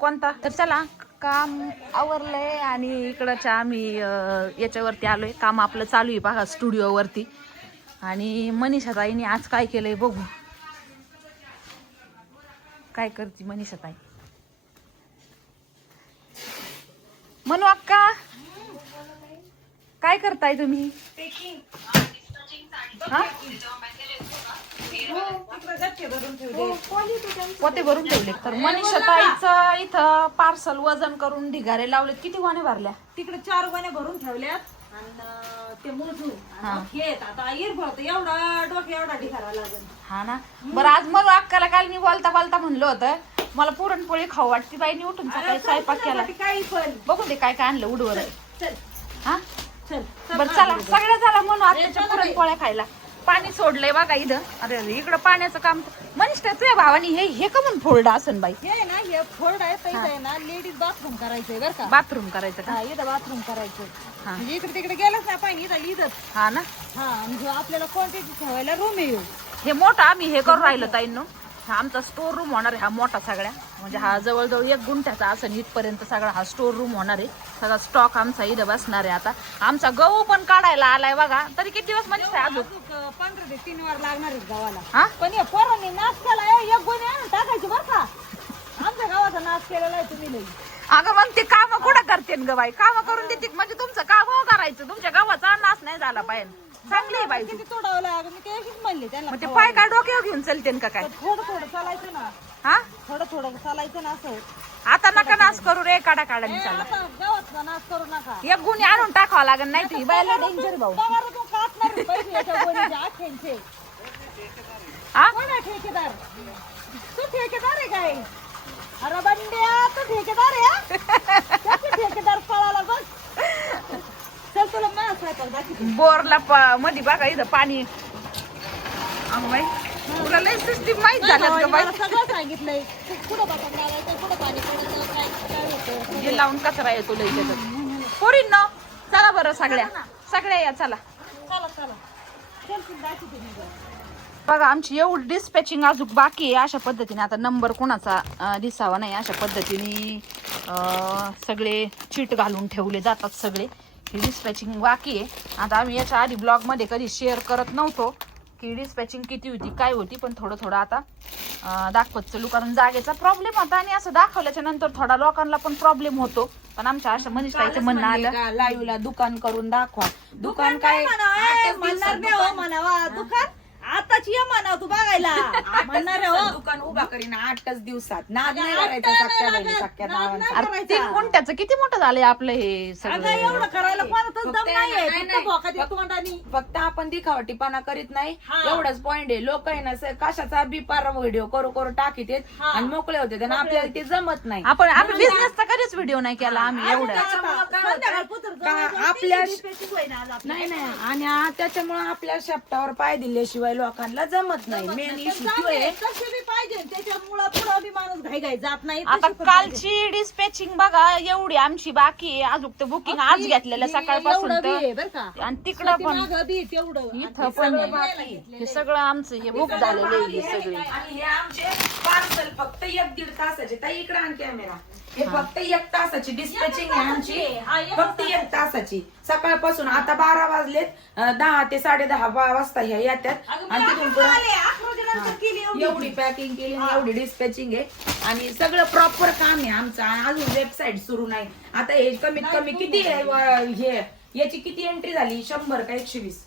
कोणता तर चला काम आवरलंय आणि इकडच्या आम्ही याच्यावरती आलोय. काम आपलं चालू आहे बघा स्टुडिओवरती. आणि मनीषा ताईने आज काय केलंय बघू. काय करते मनीषा ताई. मनू अक्का काय करताय तुम्ही. पोते भरून ठेवले. तर मनीषा ताईचं इथं पार्सल वजन करून ढिगारे लावलेत. किती गोण्या भरल्या. तिकडे 4 गोण्या भरून ठेवल्यात आणि ते मोजू घेत आता एवढा डोक्या एवढा ढिगारा लागेल. हा ना. बरं आज मग अक्काला काल मी बोलता बोलता म्हणलं होतं मला पुरणपोळी खाऊ वाटती. बाईनी उठून सकाळी स्वयंपाक केला. काही पण बघू दे काय काय आणलं उडवर. चल हा चल बरं चला सगळ्या झाला म्हणून आत्याच्या पुरणपोळ्या खायला. पाणी सोडलंय बघा इथं. अरे इकडं पाण्याचं काम. मनीषा तुझ्या भावानी हे कमून फोल्ड असन बाई. हे ना हे फोल्ड आहे तसं आहे ना लेडीज बाथरूम करायचंय बरं का. बाथरूम करायचं का. हा इथं बाथरूम करायचं म्हणजे इकडे तिकडे गेलंच ना पाणी इथं लिहित. हा ना. हा आणि आपल्याला क्वांटिटी ठेवायला रूम येऊ. हे मोठं आम्ही हे करून राहिलं ताईंनो. हा आमचा स्टोर रूम होणार आहे. हा मोठा सगळ्या म्हणजे हा जवळजवळ 1 गुंठ्याचा असं इथपर्यंत सगळा हा स्टोर रूम होणार आहे. सगळा स्टॉक आमचा इथं बसणार आहे. आता आमचा गहू पण काढायला आलाय बघा. तरी किती दिवस म्हणजे अजून 15 ते 3 वार लागणार आहेत गावाला. हा पण या पोरांनी नाच केला. 1 गोणी आणून टाकायची बरं का. आमच्या गावाचा नाच केलेला आहे तुम्ही नाही. अगं मग ते काम कुठं करते ग बाई. काम करून देते म्हणजे तुमचं काम करायचं. तुमच्या गावाचा नाश नाही झाला पाहिजे. चांगली आहे बाई. किती तोडावं लागलं मी तेच म्हणले त्याला. मग ते पाय काय डोक्यावर घेऊन चलते का काय. थोडं थोडं चालायचं ना. हा थोडं थोडं चालायचं ना असं. आता नका नाश करू रे. काढा काढा मी चालला. आता गावात नाच करू नका. 1 गुणी आणून टाकावं लागेल. नाही ती बायला डेंजर भाऊ. पगार तू काढणार पैसे याच्या गोणीचे 800. हा कोण आहे ठेकेदार. तू ठेकेदार आहे काय. अरे बंड्या तू ठेकेदार आहे. ठेकेदार पळाला बघ. चल तुला माझा स्वयंपाक दाखवते. बोरला मध्ये बघा इथं पाणी. अगं बाई तुला लय सिस्टीम माहित झालं का बाई. सगळं सांगितलंय कुठं बटन लावायचं कुठं पाणी पडायचं काय काय होतं. हे लावून कचरा येतो लय त्याच्यात. पोरीन ना चला बरं सगळ्या या चला. चला चला चल तू दाखवते मी. बघा आमची एवढी डिस्पॅचिंग अजून बाकी आहे. अशा पद्धतीने आता नंबर कोणाचा दिसावा नाही अशा पद्धतीने सगळे चीट घालून ठेवले जातात. सगळे ही डिस्पॅचिंग बाकी आहे. आता आम्ही याच्या आधी ब्लॉग मध्ये कधी शेअर करत नव्हतो की डिस्पॅचिंग किती होती काय होती. पण थोडं थोडं आता दाखवत चलू कारण जागेचा प्रॉब्लेम होता. आणि असं दाखवल्याच्या नंतर थोडा लोकांना पण प्रॉब्लेम होतो. पण आमच्या अशा मनीषाचं म्हणणं आलं लाईव्हला दुकान करून दाखवा. दुकान काय म्हणणार नाही हो म्हणावा. दुकान आताच ये म्हणा तू बघायला म्हणणार हो. दुकान उभा करीन 8च दिवसात. नाद नाही करायचा सख्या बहिणी सख्या नावांचा. अरे 3 गुंठ्याचं किती मोठं झालंय आपलं हे सगळं. एवढं करायला कोणाचाच दम नाहीये. नाही, फक्त भोकाची तोंडानी. फक्त आपण दिखावटीपणा करीत नाही एवढाच पॉइंट आहे. लोक आहे ना कशाचा बिपार व्हिडिओ करू करू टाकीत आणि मोकळे होते आणि आपल्याला ते जमत नाही. आम्ही बिझनेसचा कधीच व्हिडिओ नाही केला आम्ही एवढं. आपल्या नाही आणि त्याच्यामुळे आपल्या शब्दावर पाय दिल्याशिवाय लोकांना जमत नाही. मेन इश्यू पाहिजे त्याच्यामुळे पुढे बी माणूस घाई जात नाही. आता कालची डिस्पॅचिंग बघा एवढी आमची बाकी आहे. अजून ते बुकिंग आज घेतलेलं सकाळपासून आणि तिकडं पण इथं पण हे सगळं आमचं हे बुक झालेलं आहे सगळे. आणि हे आमचे पार्सल फक्त 1-1.5 तासाचे. ताई इकडे आण कॅमेरा. हे फक्त 1 तासाची डिस्पॅचिंग आहे आमची. फक्त 1 तासाची. सकाळपासून आता 12 वाजलेत. 10 ते 10:30 वाजता ह्या येतात आणि तिथून पुढे एवढी पॅकिंग केली एवढी डिस्पॅचिंग आहे. आणि सगळं प्रॉपर काम आहे आमचं. अजून वेबसाईट सुरू नाही. आता हे कमीत कमी किती हे याची किती एंट्री झाली 100 का 120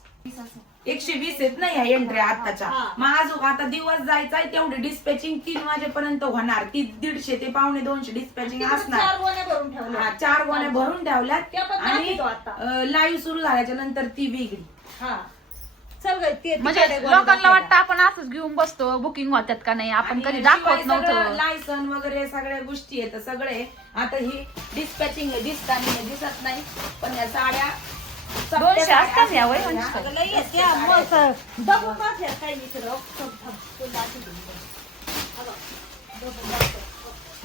120 नाही ह्या एंट्री आताच्या. मग अजून आता दिवस जायचा आहे तेवढी डिस्पॅचिंग 3 वाजेपर्यंत होणार. ती 150 ते 150-200 डिस्पॅचिंग असणार. 4 गोण्या भरून ठेवल्यात आणि लाईव्ह सुरू झाल्याच्या नंतर ती वेगळी. म्हणजे लोकांना वाटतं आपण असंच घेऊन बसतो बुकिंग होत्यात का नाही आपण कधी दाखवत नव्हतं. लायसन वगैरे सगळ्या गोष्टी आहेत सगळे. आता ही डिस्पॅचिंग दिसत नाही पण या साड्या 200 असतात या वय.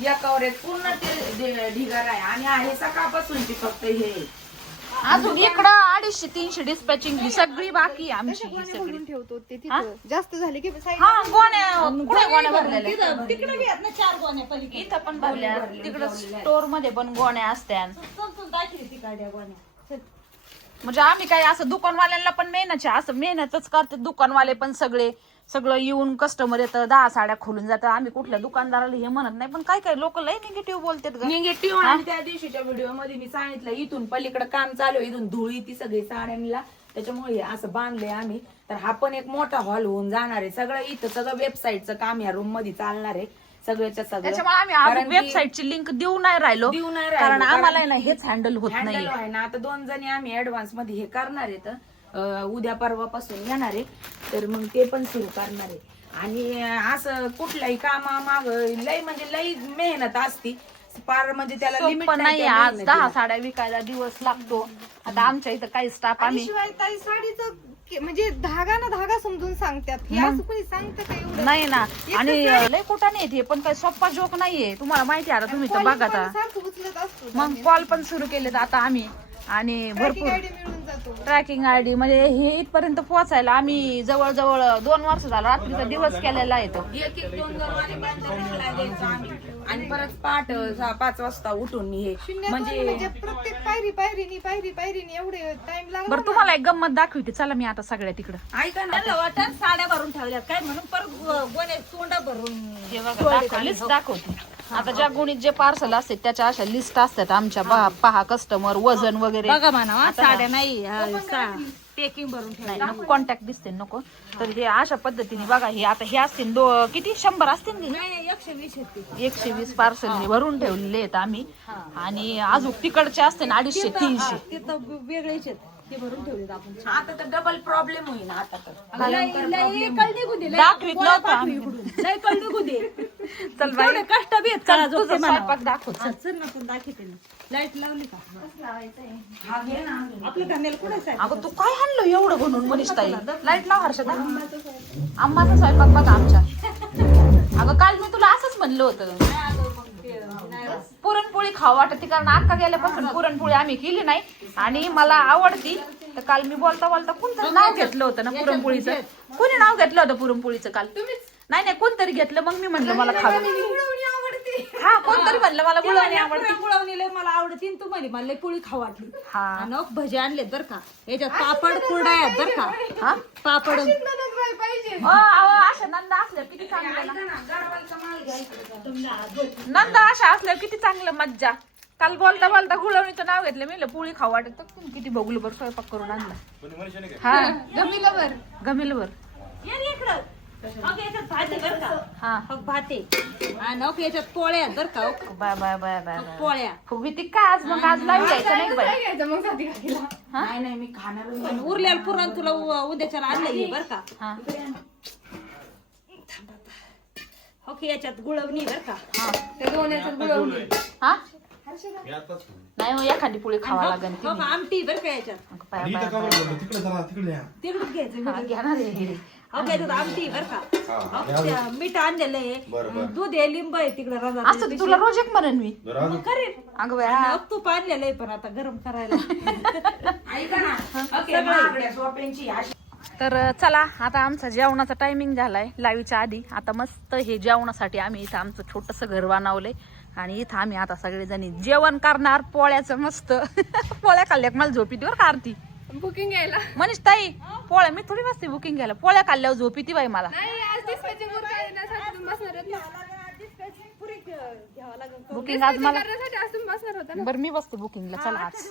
या कवरेज पूर्ण ते ढिगार आहे आणि आहे सकाळपासूनची फक्त हे अजून इकडं 250-300 डिस्पॅचिंग ही सगळी बाकी आहे आमची ही सगळी. भरून ठेवतो ते तिथं जास्त झाले की side हा गोण्या कुठे गोण्या भरलेल्या तिथं तिकडे घ्या ना 4 गोण्या पलीकडे. इथं पण भरल्या तिकडं स्टोर मध्ये पण गोण्या असत्या. चल दाखली ती गाड्या गोण्या. चल. म्हणजे आम्ही काय असं दुकानवाल्यांना पण मेहनत असं मेहनतच करते. दुकानवाले पण सगळं येऊन कस्टमर येतं 10 साड्या खोलून जातं. आम्ही कुठल्या दुकानदाराला हे म्हणत नाही, पण काय लोक लय निगेटिव्ह बोलतात ग. निगेटिव्ह. आणि त्या दिवशीच्या व्हिडिओ मध्ये मी सांगितलं इथून पलीकडे काम चालू आहे, इथून धुळी ती सगळी साड्यांना, त्याच्यामुळे हे असं बांधले आम्ही. तर हा पण एक मोठा हॉल होऊन जाणार आहे. सगळं इथं सगळं वेबसाईटचं काम या रूम मध्ये चालणार आहे सगळ्याच्या सगळं. त्याच्यामुळे आम्ही कारण अजून की वेबसाईटची लिंक देऊ नाही राहिलो कारण आम्हाला आहे ना हेच हँडल होत हँडल नाही. आहे ना. आता 2 जणी आम्ही ऍडव्हान्स मध्ये हे करणार आहे, तर उद्या परवापासून येणार आहे, तर मग ते पण सुरू करणार आहे. आणि असं कुठल्याही कामामाग लई म्हणजे लई मेहनत असती पार, म्हणजे त्याला लिमिट पण नाही. आज 10 साड्या विकायला दिवस लागतो. आता आमच्या इथं काही स्टाफ आणि आम्ही शिवाय ताई साडीचं म्हणजे धागा ना धागा समजून सांगतात. हे असं कोणी सांगतं का एवढं? नाही ना. आणि लय कुठं नाही हे पण काही सोप्पा जोक नाहीये. तुम्हाला माहिती आहे आता तुम्ही तर बघा आता. सारखं उचलत असतो. मग कॉल पण सुरू केलेत आता आम्ही आणि भरपूर गाडी मिळून जातो. ट्रॅकिंग आयडी म्हणजे हे इथपर्यंत पोहोचायला आम्ही जवळजवळ 2 वर्ष झालं. रात्रीचा दिवस केलेला आहे तो. 1-2 वाजेपर्यंत ठेवला द्यायचा आम्ही. आणि परत 5 वाजता उठून मी हे शून्यातून म्हणजे प्रत्येक पायरीनी एवढे टाइम लागला. बरं तुम्हाला एक गंमत दाखवते. चला मी आता सगळ्या तिकडं ऐका ना. त्यांना वाटत साड्या भरून ठेवल्यात काय म्हणून परत गोण्या तोंडा भरून हे बघा लिस्ट दाखवते. आता ज्या गुणीत जे पार्सल असते त्याच्या अशा लिस्ट असतात आमच्या. पहा कस्टमर वजन वगैरे बघा म्हणा साड्या नाही पॅकिंग भरून ठेवल्या. नाही नको कॉन्टॅक्ट दिसते नको. तर हे अशा पद्धतीने बघा हे आता हे असतील किती 100 असतील ना? नाही 120 येते. 120 पार्सल भरून ठेवलेले आहेत आम्ही. आणि अजून तिकडचे असते ना 250-300. ते तर वेगळेच आहेत ते भरून ठेवलेत आपण. आता तर डबल प्रॉब्लेम होईल आता तर. लय कळ निघून दे. दाखवीत नव्हतं आम्ही. लय कळ निघून दे. चल बाई तेवढे कष्ट बी आहेत कळा तुझा स्वयंपाक दाखव. चल चल ना पण दाखवते ना. लाईट लावली का? हा घे ना. आपलं घाणेल कुठे आहे? अगं तू काय आणलं एवढं बनवून मनीषताई? लाईट लाव हर्षदा. आंबाचा स्वयंपाक बघा आमच्या. अगं काल मी तुला असंच म्हणलं होतं पुरणपोळी खाऊ वाटत कारण अक्का गेल्यापासून पुरणपोळी आम्ही केली नाही आणि मला आवडती. तर काल मी बोलता कोणतं नाव घेतलं होतं ना पुरणपोळीचं. कोणी नाव घेतलं होतं पुरणपोळीचं काल? नाही कोणतरी घेतलं. मग मी म्हणलं मला खावं. हा कोणतरी म्हणलं मला गुळवणी आवडते. गुळवणीला मला आवडती तू म्हणे मला लय पोळी खाऊ वाटली. हा आणि भजी आणलेत बर का. याच्यात पापड कुरड्या आहेत बर का. हा पापड पाहिजे. अशा नंदा असल्या किती चांगलं ना. नंदा अशा असल्या किती चांगलं मज्जा. काल बोलता गुळवणीचं नाव घेतलं. मी पोळी खाऊ वाटत तर किती बघूलभर स्वयंपाक करून आणला. हा गमिलभर इकडं याच्यात भाते बर का. हा भाते आणि याच्यात पोळ्या बर का. बाय बाय बाय बाय पोळ्या भीती काय आज मग आज लावून द्यायचं नाही बाय. नाही मी खाणार. आणि उरलेलं पुरण तुला उद्याच्याला आणलंय बर का. हा ओके याच्यात गुळवणी बर का. हा नाही मग एखादी पोळी खावा लागेल. हो का, आमटी बर का याच्यात. बाय बाय बाय तिकडून घ्यायचं. हा, घेणार आहे. हो का याच्यात आमटी बर का. हो, त्या मीठ आणलेलं आहे. दूध आहे लिंब आहे तिकडे रजा. असं तुला रोज एक म्हणेन मी. करेल. अगं बाया तूप आणलेलं आहे पण आता गरम करायला. ऐका ना. ओके महागड्या सोप्यांची तर चला आता आमचा जेवणाचा टायमिंग झालाय लाईव्हच्या आधी. आता मस्त हे जेवणासाठी आम्ही इथं आमचं छोटस घर बनवलंय आणि इथं आम्ही आता सगळेजणी जेवण करणार. पोळ्याचं मस्त पोळ्या खाल्ल्या मला झोपी ती बरं का आरती. बुकिंग घ्यायला मनीष ताई पोळ्या मी थोडी वाजते बुकिंग घ्यायला. पोळ्या खाल्ल्यावर झोपी ती बाई मला. बुकिंग आज मला बरं मी बसते बुकिंगला. चला आज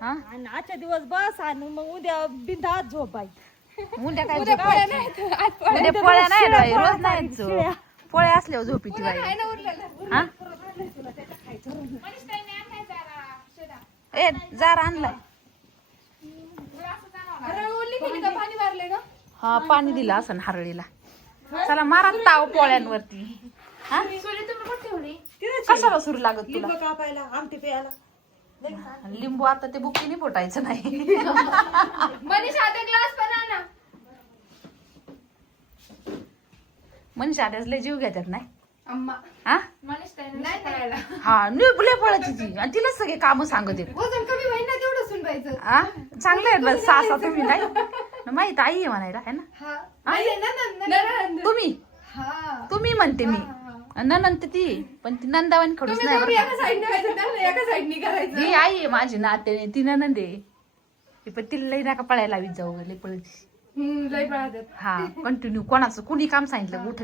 हा आणि आजच्या दिवस बस आणि मग उद्या बिंदात झोप बाई. उद्या काय झोप? उद्या पोळ्या नाही बाई, रोज नाही पोळ्या असल्यावर झोपी ती बाई. हा ए जार आणलाय. हा पाणी दिलं असं हरळीला. चला मारा ताव पोळ्यांवरती. हा कशाला सुरू लागत तुला? लिंब कापायला आमटी प्यायला. लिंबू आता ते बुक्की नाही फुटायचं नाही. मनीषा आद्याच लय जीव घेतात नाही. हा हा लय पळायची ती आणि तिला सगळे काम सांगत येत. वजन कमी होईल ना तेवढं सुन करायचं आ चांगलं आहे बस सासा तुम्ही नाही माहित आई आहे म्हणायला आहे ना हा आई? ननंद. तुम्ही हा तुम्ही म्हणते मी नंतर ती पण ती नंदावानी खडूस तुम्ही नाही दोघी बरं एका साईडने करायचं त्यांना एका साईडने का. करायचं ही आई आहे माझी नात्याने ती ननंद आहे ती पण तिला लई नका पळायला लावीत जाऊ गेले पळती लय पळतात हा कंटिन्यू कोणाचं कुणी काम सांगितलं उठत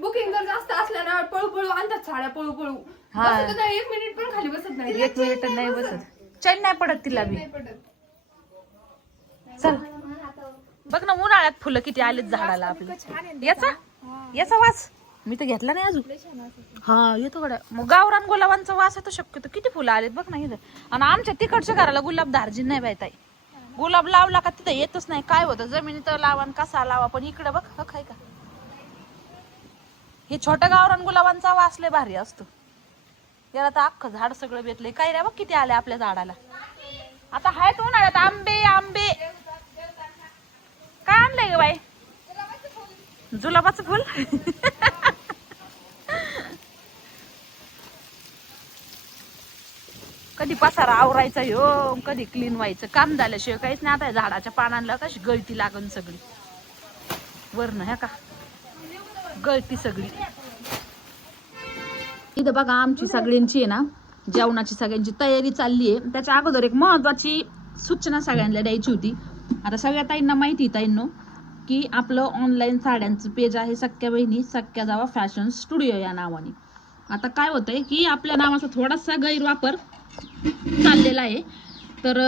बुकिंग जर जास्त असलं ना पळू पळू आणतात साड्या पळू पळू हा. बसत नाही, 1 मिनिट पण खाली बसत नाही एक मिनिट नाही बसत चैन नाही पडत तिला बी नाही पडत. चल बघ ना उन्हाळ्यात फुलं किती आलेत झाडाला आपल्या याचा वास मी तर घेतला नाही अजून हा येतो गड्या मग गावरान गुलाबांचा वास येतो शक्यतो किती फुलं आलेत बघ ना इथं आणि आमच्या तिकडच्या घराला गुलाब धार्जिन नाही बायताई गुलाब लावला का तिथं येतच नाही काय होतं जमिनीत लावा आणि कसा लावा पण इकडे बघ हक आहे का हे छोट्या गावरान गुलाबांचा वास लय भारी असतो याला तर अख्खं झाड सगळं बेतलंय काय रे बघ किती आले आपल्या झाडाला आता हायत उन्हाळ्यात आंबे आंबे काय आणलंय ग बाई जुलाबाचं फुल कधी पसारा आवरायचा ह्यो कधी क्लीन व्हायचं काम झाल्याशिवाय काहीच नाही आता झाडाच्या पानांना कशी गळती लागन सगळी वरण ह्या का गळती सगळी इथं बघा आमची सगळ्यांची आहे ना जेवणाची सगळ्यांची तयारी चालली आहे त्याच्या अगोदर एक महत्वाची सूचना सगळ्यांना द्यायची होती आता सगळ्या ताईंना माहिती ताईंनो की आपलं ऑनलाईन साड्यांचं पेज आहे सख्या बहिणी सख्या जावा फॅशन स्टुडिओ या नावाने आता काय होतंय की आपल्या नावाचा थोडासा गैरवापर चाललेला आहे तर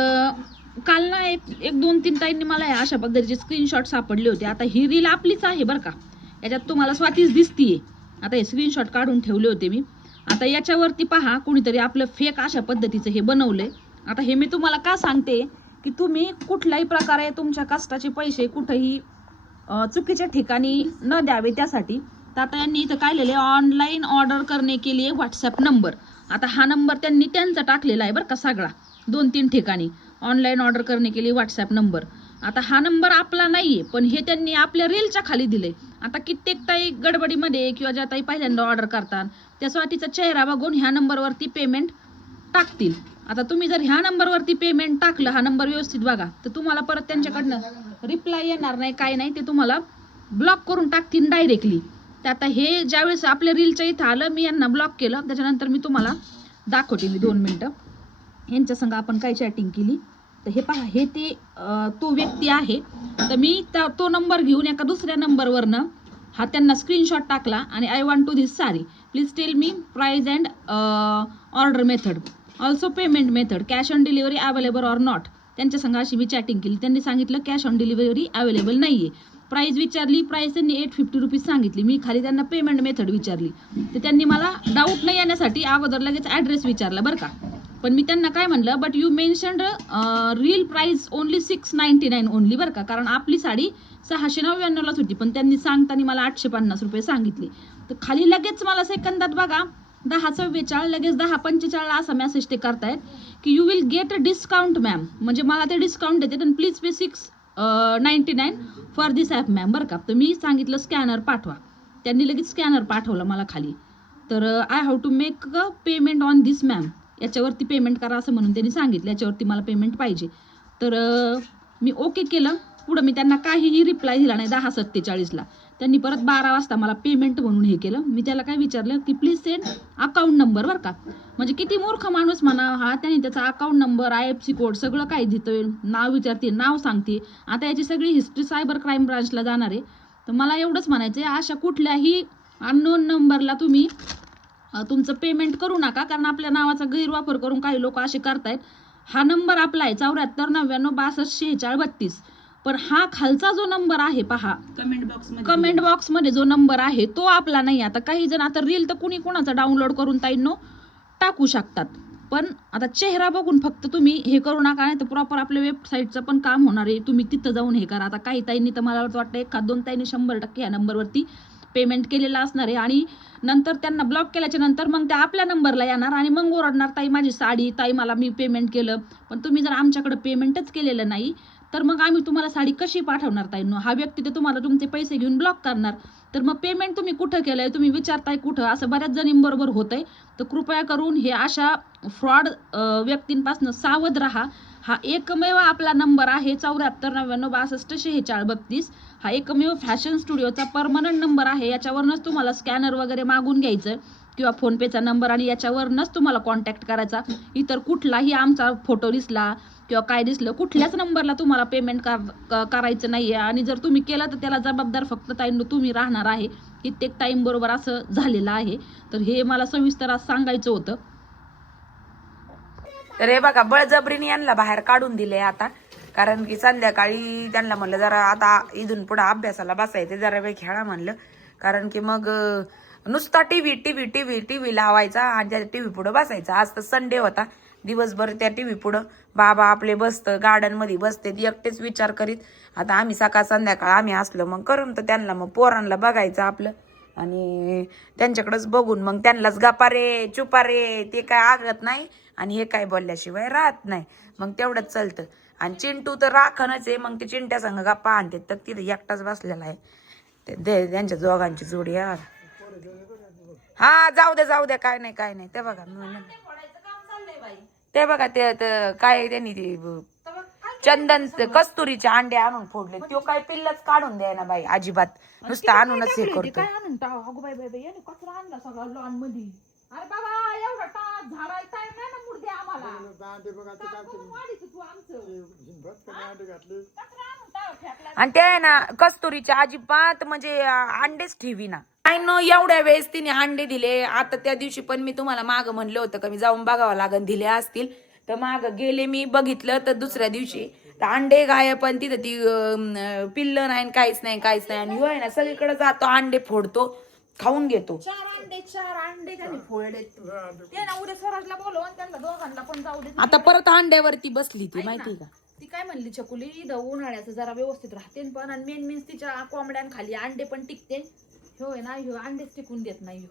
काल ना एक दोन तीन ताईंनी मला अशा पद्धतीचे स्क्रीनशॉट सापडले होते आता ही रील आपलीच आहे बरं का याच्यात तुम्हाला स्वातीच दिसतीये आता हे स्क्रीनशॉट काढून ठेवले होते मी आता याच्यावरती पहा कुणीतरी आपलं फेक अशा पद्धतीचं हे बनवलंय आता हे मी तुम्हाला का सांगते की तुम्ही कुठल्याही प्रकारे तुमच्या कष्टाचे पैसे कुठेही चुकीच्या ठिकाणी न द्यावे त्यासाठी तर आता यांनी इथं काय लिहिले ऑनलाईन ऑर्डर करने के लिए व्हॉट्सअप नंबर आता हा नंबर त्यांनी त्यांचा टाकलेला आहे बरं का सगळा 2-3 ठिकाणी ऑनलाईन ऑर्डर करने के लिए व्हॉट्सअप नंबर आता हा नंबर आपला नाहीये पण हे त्यांनी आपल्या रीलच्या खाली दिले आता कित्येक ताई गडबडीमध्ये किंवा ज्या ताई पहिल्यांदा ऑर्डर करतात त्या स्वातीचा चेहरा बघून ह्या नंबरवरती पेमेंट टाकतील आता तुम्ही जर ह्या नंबरवरती पेमेंट टाकलं हा नंबर व्यवस्थित बघा तर तुम्हाला परत त्यांच्याकडनं रिप्लाय येणार नाही काय नाही ते तुम्हाला ब्लॉक करून टाकतील डायरेक्टली तर आता हे ज्यावेळेस आपल्या रीलच्या इथं आलं मी यांना ब्लॉक केलं त्याच्यानंतर मी तुम्हाला दाखवते मी 2 मिनिटं यांच्या संग आपण काय चॅटिंग केली तर हे पहा हे ते तो व्यक्ती आहे तर मी तो नंबर घेऊन एका दुसऱ्या नंबरवरनं हा त्यांना स्क्रीनशॉट टाकला आणि आय वॉन्ट टू दिस सारी please tell me price and order method also payment method cash on delivery available or not त्यांच्या संग अशी मी चॅटिंग केली त्यांनी सांगितलं कॅश ऑन डिलिव्हरी अवेलेबल नाहीये प्राइस विचारली प्राइस त्यांनी 850 रुपीज सांगितली मी खाली त्यांना पेमेंट मेथड विचारली तर त्यांनी मला डाऊट नाही येण्यासाठी अगोदर लगेच ॲड्रेस विचारला बरं का पण मी त्यांना काय म्हणलं but you mentioned real price only 699 only बरं का कारण आपली साडी 699लाच होती पण त्यांनी सांगताना मला 850 रुपये सांगितले तर खाली लगेच मला सेकंदात बघा 10:44 लगेच 10:45 असा मेसेज ते करतायत की you will get a discount ma'am म्हणजे मला ते डिस्काउंट देते आणि please pay 699 for this app ma'am बरं का तर मी सांगितलं स्कॅनर पाठवा त्यांनी लगेच स्कॅनर पाठवलं मला खाली तर I have to make a payment on this ma'am याच्यावरती पेमेंट करा असं म्हणून त्यांनी सांगितलं याच्यावरती मला पेमेंट पाहिजे तर मी ओके केलं पुढं मी त्यांना काहीही रिप्लाय दिला नाही 10:47ला त्यांनी परत 12 वाजता मला पेमेंट म्हणून हे केलं मी त्याला काय विचारलं की प्लीज सेंड अकाउंट नंबर बरं का म्हणजे किती मूर्ख माणूस म्हणा हा त्यांनी त्याचा अकाउंट नंबर IFSC कोड सगळं काय देतोय नाव विचारते नाव सांगते आता याची सगळी हिस्ट्री सायबर क्राईम ब्रांचला जाणार आहे तर मला एवढंच म्हणायचं आहे अशा कुठल्याही अननोन नंबरला तुम्ही तुमचं पेमेंट करू नका कारण आपल्या नावाचा गैरवापर करून काही लोक असे करतायत हा नंबर आपला आहे 749962464632 पण हा खालचा जो नंबर आहे पहा कमेंट बॉक्स मध्ये जो नंबर आहे तो आपला नाही आता काही जण आता रील तर कुणी कुणाचा डाउनलोड करून ताईंनो टाकू शकतात पण आता चेहरा बघून फक्त तुम्ही हे करू नका नाही तर प्रॉपर आपल्या वेबसाईटचं पण काम होणार आहे तुम्ही तिथं जाऊन हे करा आता काही ताईंनी तर मला वाटतं 1-2 ताईंनी 100% या नंबरवरती पेमेंट केलेलं असणार आहे आणि नंतर त्यांना ब्लॉक केल्याच्या नंतर मग त्या आपल्या नंबरला येणार आणि मग ओरडणार ताई माझी साडी ताई मला मी पेमेंट केलं पण तुम्ही जर आमच्याकडे पेमेंटच केलेलं नाही तर मग आम्ही तुम्हाला साडी कशी पाठवणार ताईंनो हा व्यक्ती तर तुम्हाला तुमचे पैसे घेऊन ब्लॉक करणार तर मग पेमेंट तुम्ही कुठं केलंय तुम्ही विचारताय कुठं असं बऱ्याच जणींबरोबर होतंय तर कृपया करून हे अशा फ्रॉड व्यक्तींपासून सावध राहा हा एकमेव आपला नंबर आहे 7499624632. हा एकमेव फॅशन स्टुडिओचा परमनंट नंबर आहे. याच्यावरनच तुम्हाला स्कॅनर वगैरे मागून घ्यायचं किंवा फोनपेचा नंबर आणि याच्यावरनच तुम्हाला कॉन्टॅक्ट करायचा. इतर कुठलाही आमचा फोटो दिसला किंवा काय दिसलं कुठल्याच नंबरला तुम्हाला पेमेंट करायचं नाहीये. आणि जर तुम्ही केलं तर त्याला जबाबदार फक्त तुम्ही राहणार आहे. कित्येक टाइम बरोबर असं झालेलं आहे. तर हे मला सविस्तर आज सांगायचं होतं. तर हे बघा बळजबरीने यांना बाहेर काढून दिले आता, कारण की संध्याकाळी त्यांना म्हणलं जरा आता इथून पुढे अभ्यासाला बसायचं, जरा वेळ खेळा म्हणलं. कारण की मग नुसता टीव्ही लावायचा आणि त्या टीव्ही पुढे बसायचा. आज तर संडे होता, दिवसभर त्या टीव्ही पुढं बाबा आपले बसतं गार्डन मध्ये बसते एकटेच विचार करीत. आता आम्ही सकाळ संध्याकाळ आम्ही असलो मग करून तर त्यांना मग पोरांना बघायचं आपलं आणि त्यांच्याकडेच बघून मग त्यांनाच गपारे चुपारे ते काय आगत नाही आणि हे काय बोलल्याशिवाय राहत नाही. मग तेवढंच चालतं. आणि चिंटू तर राखणच आहे, मग ते चिंट्या संग गप्पा आणते तर तिथे एकटाच बसलेला आहे. त्यांच्या दोघांची जोडी यार. हा जाऊ द्या काय नाही ते बघा ते बघा ते काय त्यांनी ते चंदन कस्तुरीचे अंडे आणून फोडले. तो काय पिल्लच काढून द्याय ना बाई अजिबात, नुसतं आणूनच हे करतो. काय आणून अगो बाई याने कचरा आणला सगळा लॉन मध्ये. अरे बाबा एवढा टाक झाडायला टाइम नाही ना मुर्दे आम्हाला. आणि ते आहे ना कस्तुरीच्या अजिबात म्हणजे अंडेच ठेवी ना. एवढ्या वेळेस तिने अंडे दिले. आता त्या दिवशी पण मी तुम्हाला माग म्हणलं होतं का मी जाऊन बघावं लागन दिले असतील तर माग गेले मी बघितलं तर दुसऱ्या दिवशी तर अंडे गाय पण तिथं ती पिल्लं नाही काहीच नाही आणि ह्यो आहे ना सगळीकडे जातो अंडे फोडतो खाऊन घेतो. 4 अंडे त्यांनी फोडले. ते ना उद्या स्वराजला बोलवून त्यांना दोघांना पण जाऊ दे. आता परत अंड्यावरती बसली ती माहिती का. ती काय म्हणली चकुली इथं उन्हाळ्याचं जरा व्यवस्थित राहते पण आणि मेन मीन्स तिच्या कोंबड्यांखाली अंडे पण टिकते. ह्यो आहे ना ह्यो अंडेच टिकून देत नाही.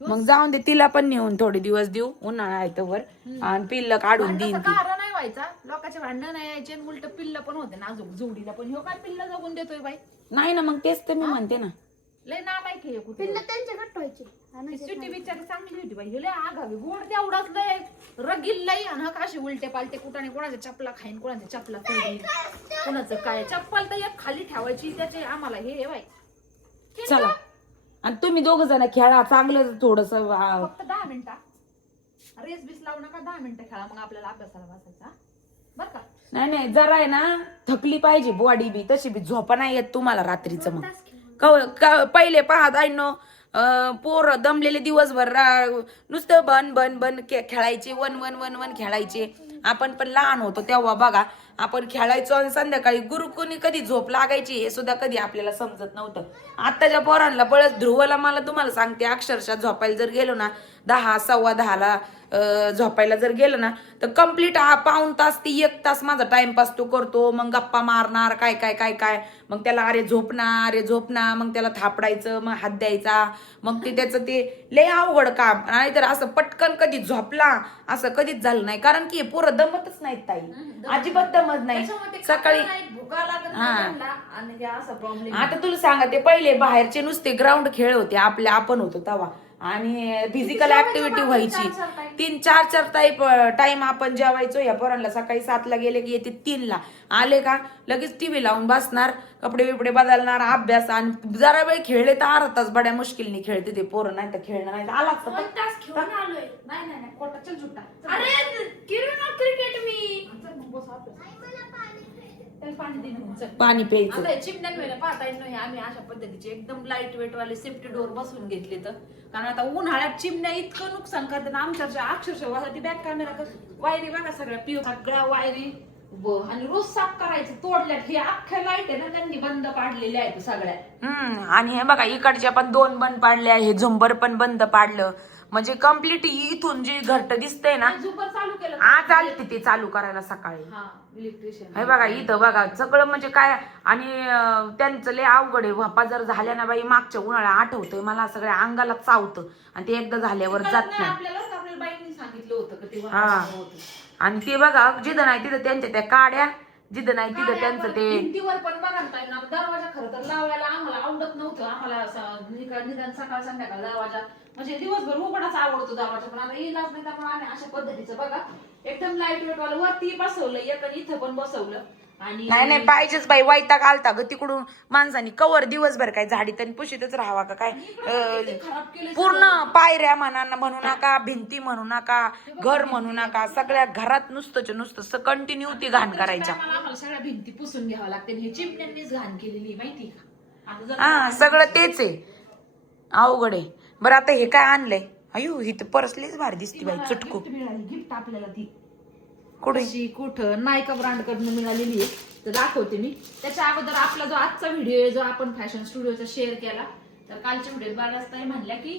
मग जाऊन दे तिला पण नेऊन थोडे दिवस देऊ उन्हाळा आहे तोवर आणि पिल्ल काढून देईन ती. कारण नाही व्हायचा लोकांचे भांडण नाही यायचे उलट पिल्ल पण होते ना अजून जोडीला पण ह्यो काय पिल्ल जगून देतोय बाई. नाही ना मग तेच तर मी म्हणते ना लय नालायक आहे कुठे त्यांच्या घट्ट व्हायचे सुट्टी बिचारी चांगली होती बाई. लय आगावी गोड तेवढाच लय रगील लई आणि अशी उलटे पालटे कुठाने कोणाच्या चपला खाईन कोणाच्या चपला तोडीन कोणाचं काय चप्पल तर एक खाली ठेवायची त्याचे आम्हाला हे बाई. चला आणि तुम्ही दोघ जण खेळा चांगलं थोडस. फक्त 10 मिनिटं रेस बीस लावू नका. 10 मिनिटं खेळा मग आपल्याला अभ्यासाला बसायचा बर का. नाही जरा आहे ना थकली पाहिजे बॉडी बी. तशी बी झोपा नाही येत तुम्हाला रात्रीचं. मग पहिले पाहत आहे न पोर दमलेले दिवसभर नुसतं बन खेळायचे वन खेळायचे. आपण पण लहान होतो तेव्हा बघा आपण खेळायचो आणि संध्याकाळी गुरुकुनी कधी झोप लागायची हे सुद्धा कधी आपल्याला समजत नव्हतं. आताच्या पोरांना बळच ध्रुवला मला तुम्हाला सांगते अक्षरशः झोपायला जर गेलो ना 10 सव्वा 10ला झोपायला जर गेलं ना तर कम्प्लीट पाऊण तास ती 1 तास माझा टाइमपास तो करतो. मग गप्पा मारणार काय मग त्याला अरे झोपना मग त्याला थापडायचं मग हात द्यायचा मग ते त्याचं ते लय अवघड काम. नाहीतर असं पटकन कधी झोपला असं कधीच झालं नाही. कारण की पोरं दमतच नाहीत ताई अजिबात दमत नाही. सकाळी आता तुला सांगा ते पहिले बाहेरचे नुसते ग्राउंड खेळ होते आपण होतो तेव्हा आणि फिजिकल ऍक्टिव्हिटी व्हायची. 3-4 टाइम आपण जेवायचो. या पोरांना सकाळी 7ला गेले की येते 3ला आले का लगेच टीव्ही लावून बसणार कपडे बिपडे बदलणार अभ्यास आणि जरा वेळ खेळले तर अर्धा तास बड्या मुश्किलने खेळते ते पोरं. नाही तर खेळणं नाही आला पाणी प्यायचं. चिमण्यांमध्ये पाहता येत नाही आम्ही अशा पद्धतीचे एकदम लाईट वेट वाले सेफ्टी डोर बसून घेतले तर कारण आता उन्हाळ्यात चिमण्या इतकं नुकसान करतात आमच्या अक्षरशः बॅक कॅमेरा वायरी बघा सगळ्या सगळ्या वायरी आणि रोज साफ करायचं तोडल्यात. हे अख्ख्या लाईट आहे ना त्यांनी बंद पाडलेल्या आहेत सगळ्या. आणि हे बघा इकडच्या पण 2 बंद पाडल्या. हे झुंबर पण बंद पाडलं म्हणजे कम्प्लीट इथून जे घरट दिसतंय ना झुंबर चालू केलं आज आलते ते चालू करायला सकाळी. इलेक्ट्रिशियन हे बघा इथं बघा सगळं म्हणजे काय आणि त्यांचं लय अवघड आहे. व्हापा जर झाल्या ना बाई मागच्या उन्हाळ्या आठवतंय मला सगळ्या अंगाला चावतं आणि ते एकदा झाल्यावर जात नाही. आपल्याला बाईंनी सांगितलं होतं हा आणि ते बघा जिथं नाही तिथं त्यांच्या त्या काड्या जिथं नाही तिथं त्यांचं ते भिंतीवर पण बघा ना ताई, ना दरवाजा खरं तर लावायला आम्हाला आवडत नव्हतं. आम्हाला निदान सकाळ संध्याकाळ दरवाजा म्हणजे दिवसभर उघडाच आवडतो दरवाजा, पण आता इलाज नाही त्यामुळे आम्ही अशा पद्धतीचं बघा एकदम लाईट वेट वाला वरती बसवलं एक आणि इथं पण बसवलं. आणि नाही पाहिजेच बाई, वैताग आलता ग तिकडून माणसानी कवर दिवसभर काय झाडी तरी पुशीतच राहावा का काय. खराब केलं पूर्ण पायऱ्या म्हणू नका, भिंती म्हणू नका, घर म्हणू नका, सगळ्या घरात नुसतं कंटिन्यू ती घाण करायच्या. आम्हाला सगळ्या भिंती पुसून घ्यावं लागते. हे चिमण्यांनीच घाण केलेली माहिती का. आता जर हा सगळं तेच आहे, अवघड आहे. बरं आता हे काय आणलंय? अयो ही तर परसलीच भारी दिसती बाई, चुटकू. गिफ्ट आपल्याला ती कुठे कशी कुठं नायका ब्रँड कडनं मिळालेली आहे, तर दाखवते मी. त्याच्या अगोदर आपला जो आजचा व्हिडिओ आहे जो आपण फॅशन स्टुडिओचा शेअर केला, तर कालच्या व्हिडिओ बऱ्याच ताई म्हणल्या की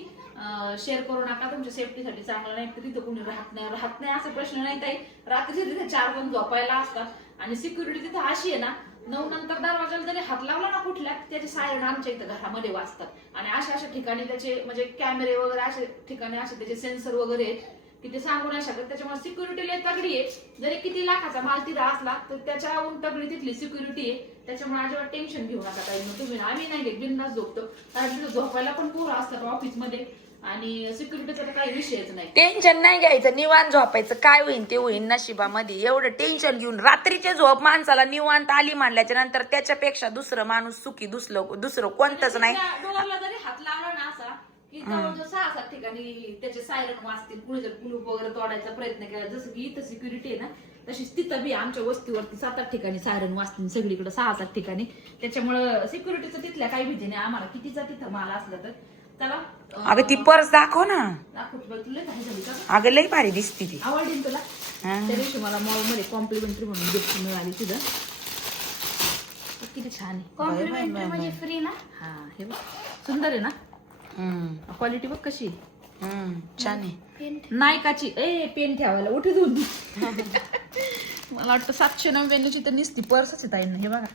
शेअर करू नका, तुमच्या सेफ्टीसाठी चांगलं नाही, तर तिथं कोणी राहत नाही असा प्रश्न नाही ताई. रात्रीचे तिथे 4 पण झोपायला असतात आणि सिक्युरिटी तिथे अशी आहे ना, 9 नंतर दरवाजाला जरी हात लावला ना कुठल्या, त्याचे सायरन आमच्या इथं घरामध्ये वाजतात. आणि अशा ठिकाणी त्याचे म्हणजे कॅमेरे वगैरे अशा ठिकाणी असे त्याचे सेन्सर वगैरे आहेत की ते सांगू नाही शकत. त्याच्यामुळे सिक्युरिटी लय तगडी आहे. जरी किती लाखाचा माल तिथं असला तर त्याच्याहून तगडी तिथली सिक्युरिटी आहे. त्याच्यामुळे अजिबात टेन्शन घेऊ नका काही. तुम्ही आम्ही नाही बिंदास झोपतो, कारण तिथं झोपायला पण पोरं असतात ऑफिसमध्ये आणि सिक्युरिटीचा तर काही विषयच नाही. टेन्शन नाही घ्यायचं, निवांत झोपायचं. काय होईल ते होईल नशिबामध्ये. एवढं टेन्शन घेऊन रात्रीचे झोप माणसाला निवांत आली मांडल्याच्या नंतर त्याच्यापेक्षा दुसरं माणूस सुखी दुसरं कोणतंच नाही. डोअरला जरी हात लावला ना असा की जवळजवळ 6-7 ठिकाणी त्याचे सायरन वाजतील. कुणी जर कुलूप वगैरे तोडायचा प्रयत्न केला, जसं की इथं सिक्युरिटी आहे ना, तशीच तिथं बी आमच्या वस्तीवरती 7-8 ठिकाणी सायरन वाजतील, सगळीकडे 6-7 ठिकाणी. त्याच्यामुळं सिक्युरिटीचं तिथल्या काही भीती नाही आम्हाला, कितीचा तिथं माल असला तर. चला अगं ती पर्स दाखव ना. दाखवतो बघ, तुला काही झाली का? अगं लई भारी दिसती ती. आवडली ना तुला? हा. त्या दिवशी मला मॉल मध्ये कॉम्प्लिमेंटरी म्हणून गिफ्ट मिळाली तिथं. किती छान आहे. कॉम्प्लिमेंटरी म्हणजे फ्री ना. हा हे बघ सुंदर आहे ना, हम्म क्वालिटी बघ कशी आहे. छान आहे. नायकाची पेन ठेवायला उठी दोन. मला वाटतं 799 तर निसती पर्सच आहे ताईंना. हे बघा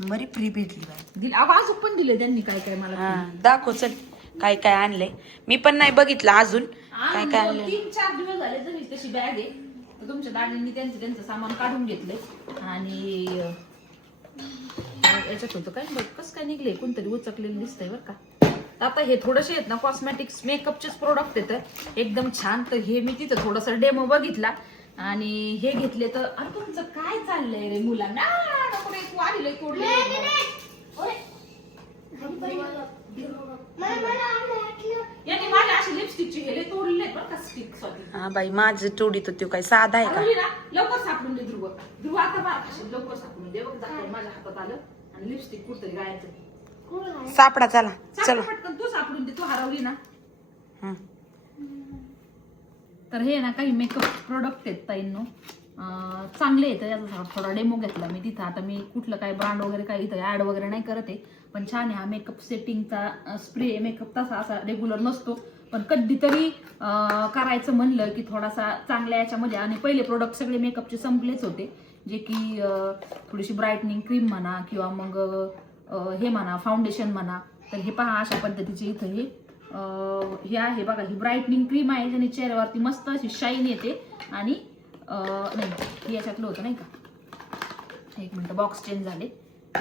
बरी फ्री भेटली बाई. दिली अजून पण दिले त्यांनी काय काय मला. हा दाखव चल काय काय आणलंय. मी पण नाही बघितलं अजून काय काय आणलंय. 3-4 दिवस झाले तरी तशी बॅग आहे. तर तुमच्या दादांनी त्यांचं सामान काढून घेतलंय आणि याच्यात होतं काय बघ कसं काय निघले, कोणतरी उचकलेलं दिसतंय बरं का. आता हे थोडेसे आहेत ना कॉस्मेटिक्स मेकअपचेच प्रोडक्ट येतं एकदम छान. तर हे मी तिथं थोडासा डेमो बघितला आणि हे घेतले. तर अरे तुमचं काय चाललंय रे मुलांना, तू आलेलं तोडले. यांनी माझ्या अशी लिपस्टिकची गेले तोडले बरं का स्टिक सॉरी. हा बाई माझं तोडीत तो काय साधा आहे का. लवकर सापडून दे ध्रुव आता बार खाशील, लवकर सापडून दे. बघ जाते माझ्या हातात आलं आणि लिपस्टिक कुठतरी गायचं. सापडा चला चला. पटकन तू सापडून दे, तू हरवली ना. हं. तर हे ना काही मेकअप प्रोडक्ट आहेत ताईंनो, चांगले आहेत. याचा थोडा डेमो घेतला मी तिथं. आता मी कुठलं काय ब्रँड वगैरे काही इथं ऍड वगैरे नाही करत आहे, पण छान आहे. हा मेकअप सेटिंगचा स्प्रे. मेकअप तसा असा रेग्युलर नसतो, पण कधीतरी करायचं म्हणलं की थोडासा चांगल्या याच्यामध्ये. आणि पहिले प्रोडक्ट सगळे मेकअपचे संपलेच होते, जे की थोडीशी ब्राईटनिंग क्रीम म्हणा किंवा मग हे म्हणा फाउंडेशन म्हणा. तर हे पहा अशा पद्धतीचे इथं हे आहे बघा. ही ब्राईटनिंग क्रीम आहे ज्याने चेहऱ्यावरती मस्त अशी शाईन येते. आणि नाही याच्यातलं होतं नाही का, एक मिनिट बॉक्स चेंज झाले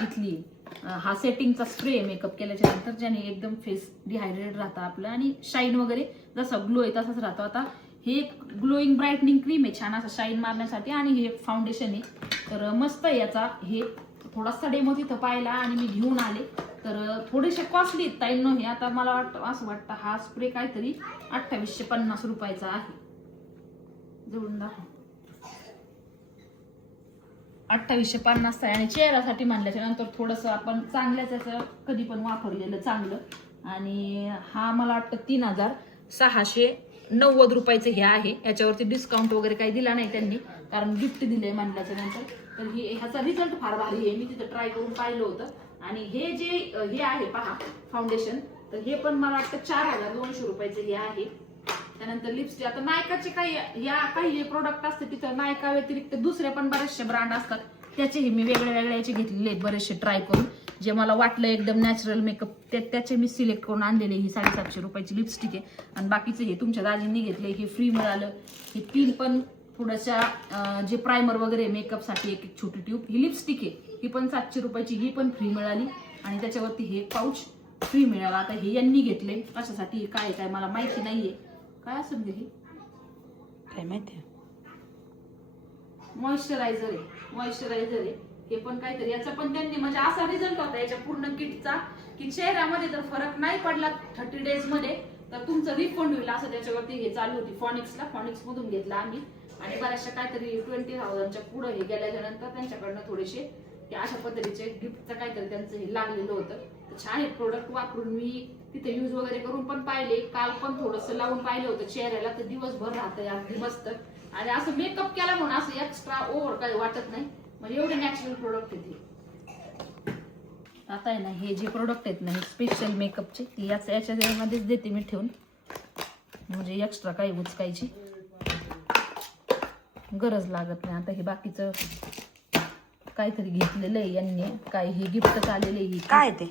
इथली. हा सेटिंगचा स्प्रे मेकअप केल्याच्या नंतर ज्याने एकदम फेस डिहायड्रेट राहतं आपलं आणि शाईन वगैरे जसा ग्लो आहे तसाच राहतो. आता हे ग्लोईंग ब्राईटनिंग क्रीम आहे छान असं शाईन मारण्यासाठी. आणि हे फाउंडेशन आहे तर मस्त आहे याचा. हे थोडासा डेमो तिथं पाहिला आणि मी घेऊन आले. तर थोडेसे कॉस्टली ताईंनो हे. आता मला वाटतं असं वाटतं हा स्प्रे काहीतरी 2850 रुपयाचा आहे. जोडून दाखव 2850 आहे. आणि चेहऱ्यासाठी म्हणल्याच्या नंतर थोडंसं आपण चांगल्याच याचं कधी पण वापरलेलं चांगलं. आणि हा मला वाटतं 3690 रुपयाचं हे आहे. याच्यावरती डिस्काउंट वगैरे काही दिला नाही त्यांनी, कारण गिफ्ट दिलंय म्हणल्याच्या नंतर. तर ह्याचा रिझल्ट फार भारी आहे. मी तिथं ट्राय करून पाहिलं होतं. आणि हे जे हे आहे पहा फाउंडेशन, तर हे पण मला वाटतं 4200 रुपयाचं हे आहे. त्यानंतर लिपस्टिक. आता नायकाचे काही जे प्रोडक्ट असते तिथं नायका व्यतिरिक्त दुसरे पण बरेचसे ब्रँड असतात, त्याचेही मी वेगळ्या याचे घेतलेले आहेत बरेचसे ट्राय करून. जे मला वाटलं एकदम नॅचरल मेकअप त्याचे मी सिलेक्ट करून आणलेले. ही 750 रुपयाची लिपस्टिक आहे. आणि बाकीचे हे तुमच्या दाजींनी घेतले, हे फ्री मिळालं. हे 3 पण थोड्याशा जे प्रायमर वगैरे मेकअपसाठी एक छोटी ट्यूब. ही लिपस्टिक आहे, ही पण 700 रुपयाची, ही पण फ्री मिळाली. आणि त्याच्यावरती हे पाऊच फ्री मिळाला. आता हे यांनी घेतले कशासाठी, हे काय काय मला माहिती नाहीये काय असेल हे. काय माहिती मॉइश्चरायझर आहे हे पण काहीतरी. याचा पण त्यांनी म्हणजे असा रिझल्ट होता याच्या पूर्ण किटचा की चेहऱ्यामध्ये जर फरक नाही पडला 30 डेज मध्ये तर तुमचं रिफंड होईल असं त्याच्यावरती हे चालू होती. फॉनिक्स मधून घेतला आम्ही. आणि बऱ्याचशा काहीतरी 20,000च्या पुढे हे गेल्याच्या नंतर त्यांच्याकडनं थोडेसे अशा पद्धतीचे गिफ्टचं काहीतरी त्यांचं हे लागलेलं होतं. तर छान हे प्रोडक्ट वापरून मी तिथे यूज वगैरे करून पण पाहिले. काल पण थोडंसं लावून पाहिलं होतं चेहऱ्याला, तर दिवसभर राहतंय अगदी मस्त. आणि असं मेकअप केला म्हणून असं एक्स्ट्रा ओव्हर काही वाटत नाही, म्हणजे एवढे नॅचरल प्रोडक्ट आहेत हे. आता आहे ना हे जे प्रोडक्ट आहेत ना हे स्पेशल मेकअपचे, ती याच्यामध्येच देते मी ठेवून, म्हणजे एक्स्ट्रा काही उचकायची गरज लागत नाही. आता हे बाकीचं काहीतरी घेतलेलं आहे यांनी, काय हे गिफ्ट आलेलं आहे. काय ते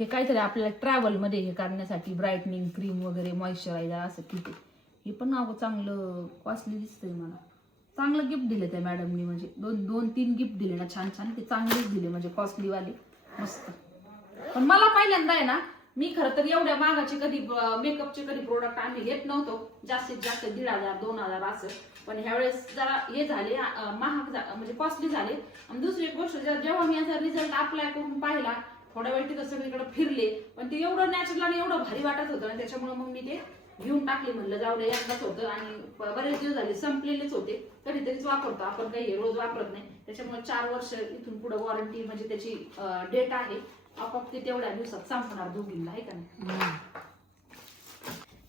हे काहीतरी आपल्याला ट्रॅव्हल मध्ये हे करण्यासाठी ब्राईटनिंग क्रीम वगैरे मॉइश्चरायझर असं किती. हे पण नाव चांगलं कॉस्टली दिसतंय मला. चांगलं गिफ्ट दिले त्या मॅडमनी, म्हणजे 2-3 गिफ्ट दिले ना छान छान. ते चांगलेच दिले म्हणजे कॉस्टली वाले मस्त. पण मला पहिल्यांदा आहे ना, मी खरं तर एवढ्या महागाचे कधी मेकअपचे कधी प्रोडक्ट आम्ही घेत नव्हतो. जास्तीत जास्त 1,500-2,000 असं. पण ह्यावेळेस जरा हे झाले महाग म्हणजे कॉस्टली झाले. आणि दुसरी एक गोष्ट जेव्हा मी याचा रिझल्ट अप्लाय करून पाहिला, थोड्या वेळ तिथं सगळीकडे फिरले, पण ते एवढं नॅचरल आणि एवढं भारी वाटत होतं ना, त्याच्यामुळे मग मी ते घेऊन टाकले. म्हणलं जाऊ दे, एकदाच होतं आणि बरेच दिवस झाले संपलेलेच होते, कधीतरीच वापरतो आपण, काही रोज वापरत नाही. त्याच्यामुळे 4 वर्ष इथून पुढे वॉरंटी म्हणजे त्याची डेट आहे. आपोआप ते तेवढ्या दिवसात संपणार दोघींना, आहे का नाही.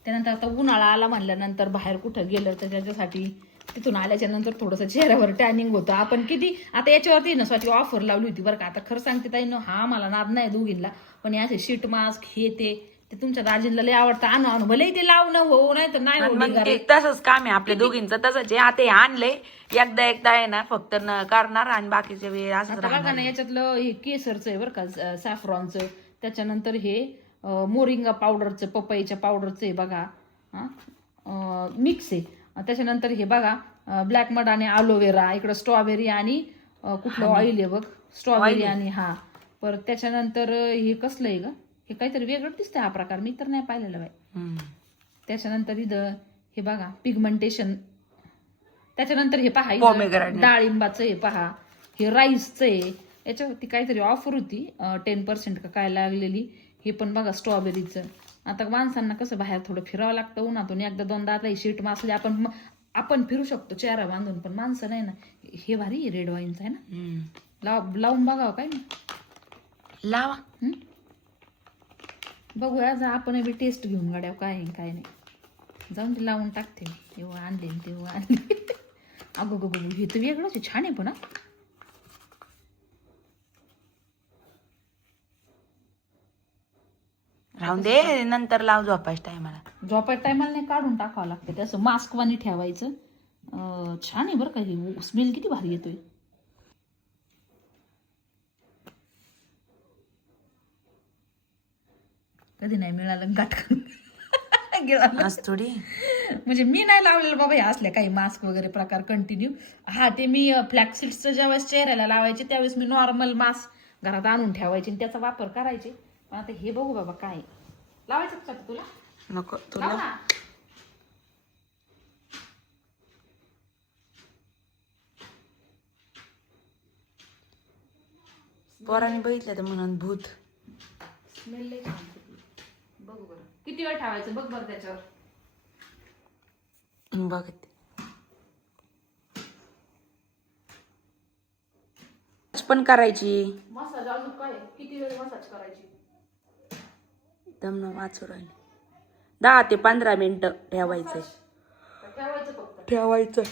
त्यानंतर आता उन्हाळा आला म्हणल्यानंतर बाहेर कुठं गेलं तर त्याच्यासाठी तिथून आल्याच्या नंतर थोडंसं चेहऱ्यावर टॅनिंग होतं. आपण किती आता याच्यावरती ना स्वतः ऑफर लावली होती बरं का. आता खरं सांगते ताई ना, हा मला नाद नाही दोघींना, पण याचे शीट मास्क हे ते तुमच्या दाजींना लय आवडतं. आणू भले ते लावणं हो, नाही तर नाही. तसंच काम आहे आपल्या दोघींचं, तसंच आहे. आता हे आणलंय एकदा आहे ना, फक्त करणार आणि बाकीच्या वेळ असं बघा ना. याच्यातलं हे केसरचं आहे बरं का, सॅफ्रॉनचं. त्याच्यानंतर हे मोरिंगा पावडरचं, पपईच्या पावडरचं आहे बघा, मिक्स आहे. त्याच्यानंतर हे बघा ब्लॅक मड आणि अलोवेरा. इकडं स्ट्रॉबेरी आणि कुठलं ऑइल आहे बघ, स्ट्रॉबेरी आणि परत त्याच्यानंतर हे कसलं आहे ग, हे काहीतरी वेगळं दिसतंय हा प्रकार, मी तर नाही पाहिलेलं बाई. त्याच्यानंतर इथं हे बघा पिगमेंटेशन. त्याच्यानंतर हे पहा डाळिंबाचं, हे पहा हे राईसचं आहे. याच्यावरती काहीतरी ऑफर होती 10% का काय लागलेली. हे पण बघा स्ट्रॉबेरीचं. आता माणसांना कसं बाहेर थोडं फिरावं लागतं उन्हातून, 1-2दा आता ही शीट मासली आपण फिरू शकतो चेहरा बांधून, पण माणसं नाही ना. हे भारी रेड वाईनचं आहे ना, लावून बघावं काय नाही, लावा बघूया आज आपण बी टेस्ट घेऊन गाड्या काय नाही. जाऊन ते लावून टाकते. तेव्हा आणले अगो गो हे तर वेगळंच छान आहे पण. राहून दे, नंतर लाव झोपायच्या टायमाला नाही, काढून टाकावं लागतं ते असं मास्क वाणी ठेवायचं. छान आहे बरं का. हे स्मेल किती भारी येतोय. कधी नाही मिळालं गाठकन थोडी, म्हणजे मी नाही लावलेलं बाबा हे असल्या काही मास्क वगैरे प्रकार कंटिन्यू. ते मी फ्लॅक्सीड्सचं ज्यावेळेस चेहऱ्याला लावायचे त्यावेळेस मी नॉर्मल मास्क घरात आणून ठेवायचे आणि त्याचा वापर करायचे. पण आता हे बघू बाबा काय लावायचं का तुला. नको तुला. पोराने बघितलं तर म्हणून भूत. स्मेल लई छान. बघू बरं किती वेळ ठेवायचं बघ बरं त्याच्यावर. बघते पण करायची. मसाज अजून काय किती वेळ मसाज करायची. दम वाचू राहिले. 10 ते 15 मिनिटं ठेवायचं. ठेवायचं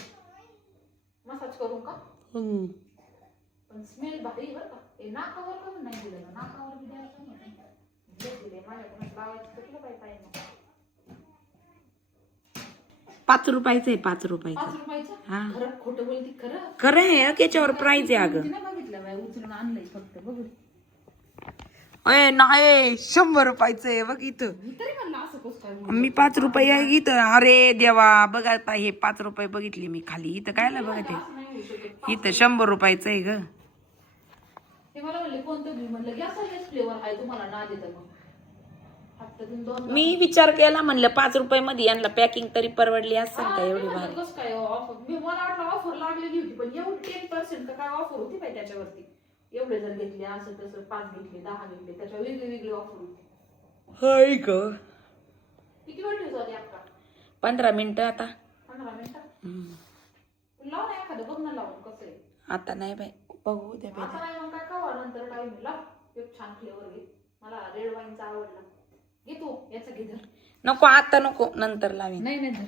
मसाज करू का. पण स्मेल भारी बरं का. नाकावर करून नाही दिलं ना, नाकावर बी द्यायचं दिले माझ्याकडून लावायचं तर काय काय नाही. 5 रुपयाचं आहे. 5 रुपयाचं. 5 रुपयाचं. हा खरं खोटं बोलती खरं. खरं आहे. त्याच्यावर प्राइस आहे अगं. नाही बघितलं बाय, उचलून आणलंय फक्त बघू. नाही 100 रुपयाचं आहे बघ इथं. तरी म्हणलं असं कसं काय बोलू? मी 5 रुपये इथं, अरे देवा बघा आता हे 5 रुपये बघितले मी खाली, इथं कायला बघते, इथं 100 रुपयाचं आहे ग. ते मला म्हणले कोणतं घेऊ, म्हणलं घ्या सगळेच फ्लेवर आहे तुम्हाला ना देतं मग. हप्त्यातून 2 मी विचार केला म्हणलं 5 रुपये मध्ये यांना पॅकिंग तरी परवडली असेल का एवढी भारी. कसं काय ऑफर, मी मला वाटलं ऑफर लागलेली होती, पण एवढी 10% काय ऑफर होती पाहिजे त्याच्यावरती. एवढे जर घेतले असं तसं 5 घेतले 10 घेतले त्याच्या वेगळी वेगळी ऑफर होती. हाय ग. किती वेळ ठेवतो आधी अक्का? 15 मिनिटं आता. 15 मिनिटं. लाव ना एखादं, बघ ना लावून कसं आहे. आता नाही बाई, बघू द्या बाई. आता नाही मग काय कवा नंतर टाइम लाव. एक छान फ्लेवर घे, मला रेड वाईनचा आवडला. घे तू याचा घे धर. नको आता नको, नंतर लावीन. नाही नाही धर.